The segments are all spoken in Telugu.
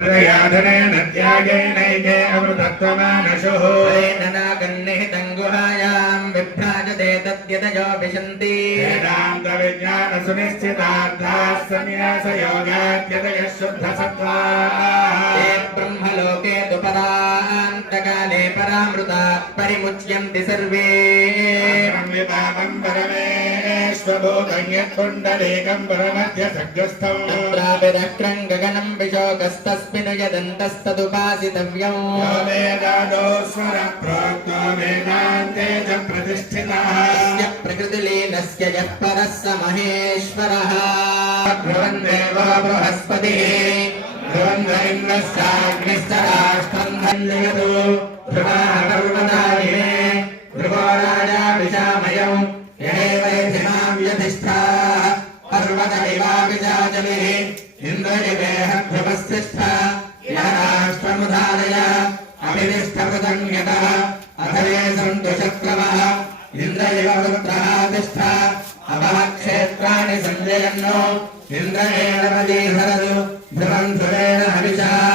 याधनेन त्यागेनैके अमृतत्वमानशुः ननागन्निहितं गुहायां विभ्राजते तद्यतयो विशन्ति वेदान्तविज्ञानसुनिश्चितार्थाः सन्न्यासयोगाद्यतयः शुद्धसत्त्वाः జ్ఞానామృత పరిముచ్యంతి సర్వే. కుండలేకం పరమధ్య సగ్గస్థం ప్రాపిరక్రం గగనం విశోకస్తస్మిను యదంతస్తదుపాసితవ్యం. వేదాదోస్వర ప్రోక్తో వేదాంతే చ ప్రతిష్ఠితः ప్రకృతిలీనస్య యః పరः स మహేశ్వరः. భ్రువన్దేవ బృహస్పతిः. భ్రువన్ ఇంద్రశ్చాగ్నిశ్చ రాష్ట్రం राष्ट्रं धन्ययतु ध्रुवाः पर्वतारिणे ध्रुवो राजा विशामयौ यदेवैधिमां यधिष्ठाः पर्वत इवाविजाजलिः इन्द्रयवेह ध्रुवस्तिष्ठ यः राष्ट्रमुधारय अभिनिष्ठकृतं यतः अथवे सन्तु शत्रवः इन्द्र इव वृत्रः तिष्ठ अपः क्षेत्राणि सञ्जयन्नो इन्द्रेण प्रदीहरतु ध्रुवम् ध्रुवेण हविषा तस्मै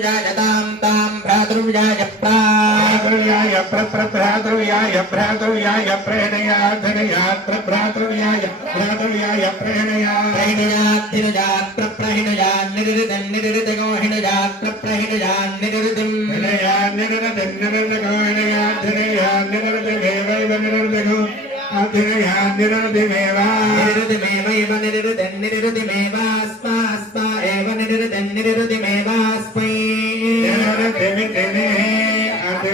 प्रभ्रातृव्याय ताम् ताम् भ्रातृव्याय प्रा भ्रातृव्याय प्रभ्रातृव्याय भ्रातृव्याय प्रेणयाधनयात् प्रभ्रातृव्याय भ्रातृव्याय प्रेणया प्रहिणयाद्धिनजात् प्रप्रहिणयान् निरृतम् निरृतगोहिणजात् प्रप्रहिणयान् निरृतिम् विनया निरनदिन्नरदगो विनया धिनया निरनदिमेवैव निरनदिगो अधिनया निरनदिमेव निरृतिमेवैव निरृतम् निरृतिमेवास्मास्मा एव निरृतम् निरृतिमेवास्मै తిమితిమి అతి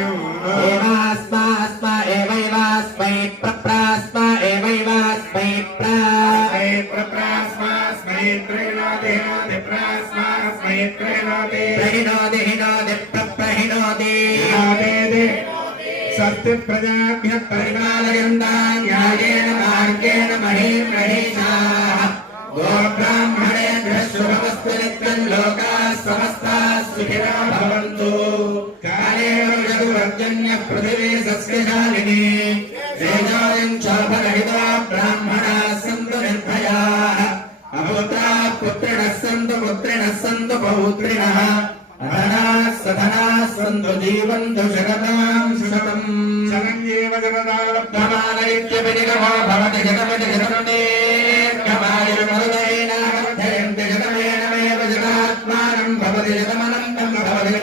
ఏవాస్మ అస్మ ఏవైవాస్మై ప్రప్రాస్మ ఏవైవాస్మై ప్రాస్మై ప్రప్రాస్మాస్మై ప్రేణోది హినోది ప్రాస్మాస్మై ప్రేణోది ప్రహినోది హినోది ప్రప్రహినోది హినోది సత్య ప్రజాభ్య పరిపాలయందాన్యాయేన మార్గేణ మహీం మహీషా గోబ్రాహ్మణేభ్య శుభమస్తు నిత్యం లోకా సమస్తా సుఖిరా భవంతు. చైతన్య పృథివీ సస్యశాలిని వేదాయం చాపరహితా బ్రాహ్మణా సంతు నిర్భయా. అభూతా పుత్రిణ సంతు పుత్రిణ సంతు పౌత్రిణ. అధనా సధనా సంతు జీవంతు జగతాం సుషతం శరణ్యేవ జగదాలబ్ధమానైత్యపినిగమో భవతి జగమతి జగమే భవతి జగమనంతం భవతి.